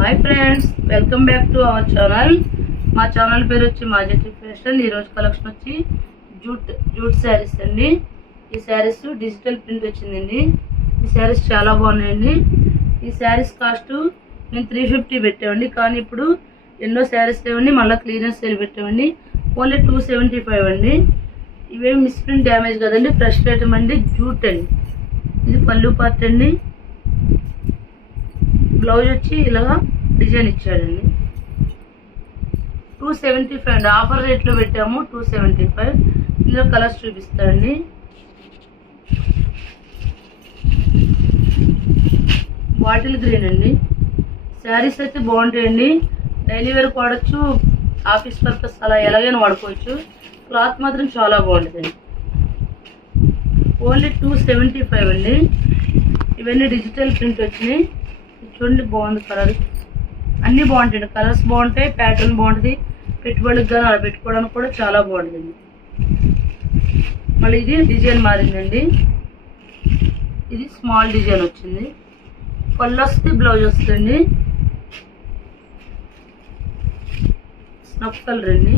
Hi friends, welcome back to our channel. మా channel పేరు వచ్చి మాజెట్టి ఫ్యాషన్. ఈరోజు కలెక్షన్ వచ్చి జూట్ శారీస్ అండి. ఈ శారీస్ డిజిటల్ ప్రింట్ వచ్చిందండి. ఈ శారీస్ చాలా బాగున్నాయండి. ఈ శారీస్ కాస్ట్ మేము 350 పెట్టామండి, కానీ ఇప్పుడు ఎన్నో శారీస్ లేవండి, మళ్ళీ క్లియరెన్స్ సేల్ పెట్టామండి. ఓన్లీ 275 అండి. ఇవేమి మిస్ప్రింట్ డ్యామేజ్ కదండి, ఫ్రెష్ ఐటమ్ అండి. జూట్ అండి. ఇది పళ్ళు పార్ట్ అండి. బ్లౌజ్ వచ్చి ఇలాగా డిజైన్ ఇచ్చాడండి. 275 అండి. ఆఫర్ రేట్లో పెట్టాము 275. ఇందులో కలర్స్ చూపిస్తారండి. బాటిల్ గ్రీన్ అండి. శారీస్ అయితే బాగుంటాయండి, డైలీ వేర్ వాడచ్చు, ఆఫీస్ పర్పస్ అలా ఎలాగైనా వాడుకోవచ్చు. క్లాత్ మాత్రం చాలా బాగుంటుందండి. ఓన్లీ 275 అండి. ఇవన్నీ డిజిటల్ ప్రింట్ వచ్చినాయి. చూడండి, బాగుంది కలర్. అన్నీ బాగుంటాయండి, కలర్స్ బాగుంటాయి, ప్యాటర్న్ బాగుంటుంది. పెట్టుబడికి కానీ అలా పెట్టుకోవడానికి కూడా చాలా బాగుంటుందండి. మళ్ళీ ఇది డిజైన్ మారిందండి. ఇది స్మాల్ డిజైన్ వచ్చింది. పళ్ళు వస్తుంది, బ్లౌజ్ వస్తుంది. స్నఫ్ కలర్ అండి.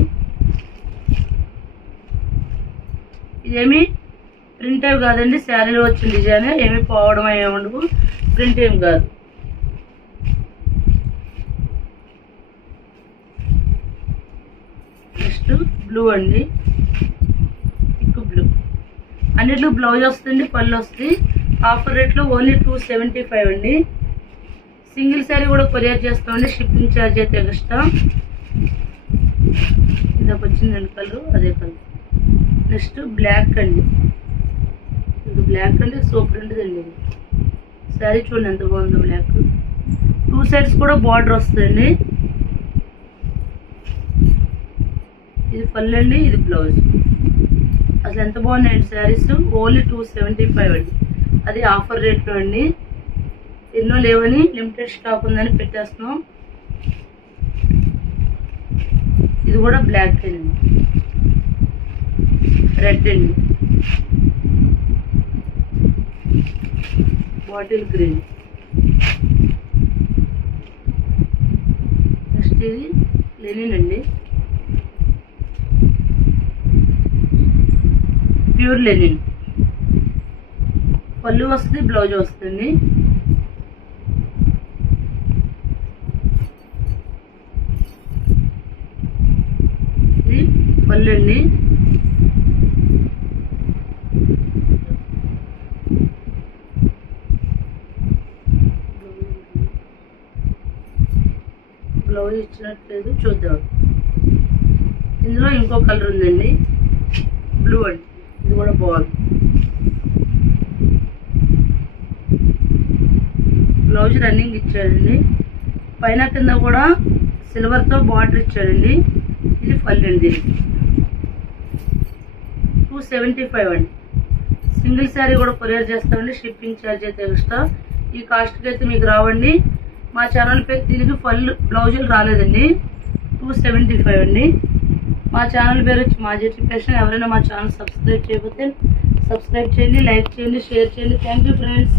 ఇదేమి ప్రింట్ ఏమి కాదండి, శారీలో వచ్చిన డిజైన్. ఏమి పోవడం ఏమి ఉండవు, ప్రింట్ ఏం కాదు. నెక్స్ట్ బ్లూ అండి, థిక్ బ్లూ. అన్నిట్లో బ్లౌజ్ వస్తుంది, పళ్ళు వస్తుంది. ఆఫర్ రేట్లో ఓన్లీ 275 అండి. సింగిల్ శారీ కూడా కొరియర్ చేస్తామండి, షిప్పింగ్ ఛార్జ్ అయితే ఎక్స్ట్రా. ఇదొక వచ్చిందండి కలర్, అదే కలర్. నెక్స్ట్ బ్లాక్ అండి. ఇది బ్లాక్ అంటే సూపర్ ఉంటుందండి. ఇది శారీ చూడండి ఎంత బాగుందో, బ్లాక్. 2 సైడ్స్ కూడా బార్డర్ వస్తుందండి. ఇది పళ్ళు అండి, ఇది బ్లౌజ్. అసలు ఎంత బాగున్నాయండి శారీస్. ఓన్లీ 275 అండి. అది ఆఫర్ రేట్లో అండి. ఎన్నో లేవని, లిమిటెడ్ స్టాక్ ఉందని పెట్టేస్తున్నాం. ఇది కూడా బ్లాక్ అండి, రెడ్ అండి, బాటిల్ గ్రీన్. నెక్స్ట్ ఇది లెనిన్ అండి, ప్యూర్ లెనిన్. పళ్ళు వస్తుంది, బ్లౌజ్ వస్తుంది. ఇది పళ్ళు అండి. బ్లౌజ్ ఇచ్చినట్లేదు, చూద్దాం. ఇందులో ఇంకో కలర్ ఉందండి, బ్లూ అండి. ఇది కూడా బాగుంది. బ్లౌజ్ రన్నింగ్ ఇచ్చాడండి. పైన కింద కూడా సిల్వర్తో బార్డర్ ఇచ్చాడండి. ఇది పళ్ళు అండి. 275 అండి. సింగిల్ శారీ కూడా కొరియర్ చేస్తామండి, షిప్పింగ్ ఛార్జ్ అయితే ఎక్స్ట్రా. ఈ కాస్ట్కి అయితే మీకు రావండి. మా ఛానల్ పేరు దీనికి పళ్ళు బ్లౌజులు రాలేదండి. 275 అండి. మా ఛానల్ పేరు వచ్చి మాజెట్టి ఫ్యాషన్. ఎవరైనా మా ఛానల్ సబ్స్క్రైబ్ చేయకపోతే సబ్స్క్రైబ్ చేయండి, లైక్ చేయండి, షేర్ చేయండి. Thank you friends.